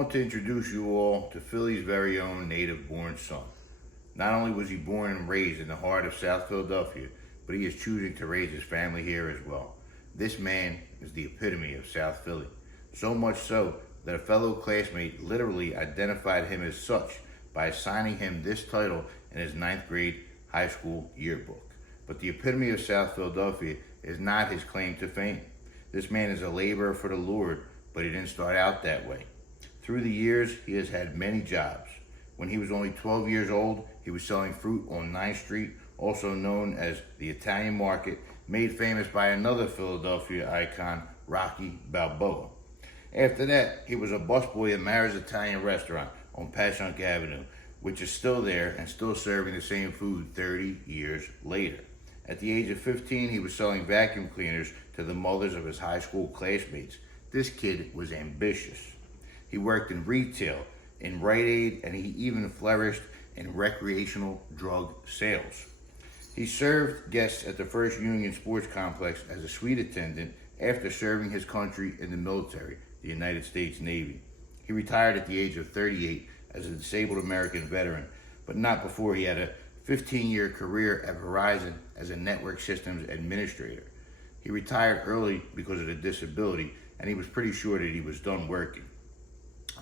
I want to introduce you all to Philly's very own native-born son. Not only was he born and raised in the heart of South Philadelphia, but he is choosing to raise his family here as well. This man is the epitome of South Philly. So much so that a fellow classmate literally identified him as such by assigning him this title in his 9th grade high school yearbook. But the epitome of South Philadelphia is not his claim to fame. This man is a laborer for the Lord, but he didn't start out that way. Through the years, he has had many jobs. When he was only 12 years old, he was selling fruit on 9th Street, also known as the Italian Market, made famous by another Philadelphia icon, Rocky Balboa. After that, he was a busboy at Mara's Italian Restaurant on Passyunk Avenue, which is still there and still serving the same food 30 years later. At the age of 15, he was selling vacuum cleaners to the mothers of his high school classmates. This kid was ambitious. He worked in retail, in Rite Aid, and he even flourished in recreational drug sales. He served guests at the First Union Sports Complex as a suite attendant after serving his country in the military, the United States Navy. He retired at the age of 38 as a disabled American veteran, but not before he had a 15-year career at Verizon as a network systems administrator. He retired early because of the disability, and he was pretty sure that he was done working.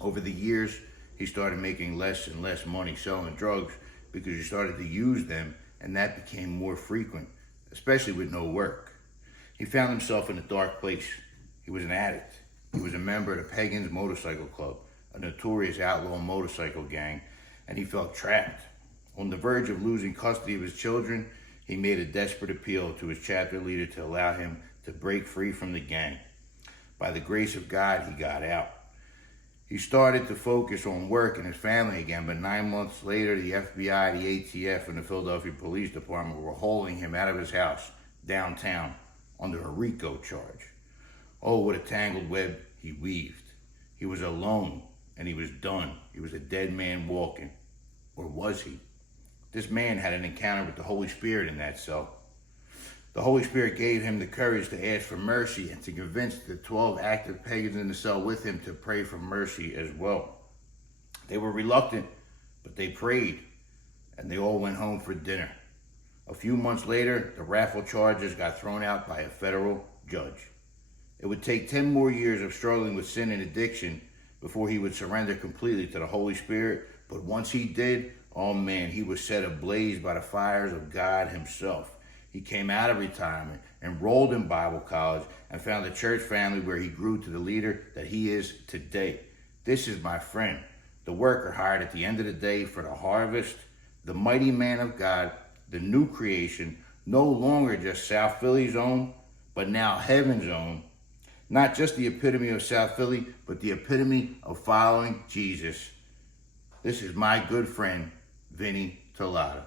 Over the years, he started making less and less money selling drugs because he started to use them, and that became more frequent, especially with no work. He found himself in a dark place. He was an addict. He was a member of the Pagans Motorcycle Club, a notorious outlaw motorcycle gang, and he felt trapped. On the verge of losing custody of his children, he made a desperate appeal to his chapter leader to allow him to break free from the gang. By the grace of God, he got out. He started to focus on work and his family again, but 9 months later, the FBI, the ATF, and the Philadelphia Police Department were hauling him out of his house downtown under a RICO charge. Oh, what a tangled web he weaved. He was alone, and he was done. He was a dead man walking. Or was he? This man had an encounter with the Holy Spirit in that cell. The Holy Spirit gave him the courage to ask for mercy and to convince the 12 active pagans in the cell with him to pray for mercy as well. They were reluctant, but they prayed, and they all went home for dinner. A few months later, the raffle charges got thrown out by a federal judge. It would take 10 more years of struggling with sin and addiction before he would surrender completely to the Holy Spirit, but once he did, oh man, he was set ablaze by the fires of God himself. He came out of retirement, enrolled in Bible college, and found a church family where he grew to the leader that he is today. This is my friend, the worker hired at the end of the day for the harvest, the mighty man of God, the new creation, no longer just South Philly's own, but now heaven's own. Not just the epitome of South Philly, but the epitome of following Jesus. This is my good friend, Vinny Tolada.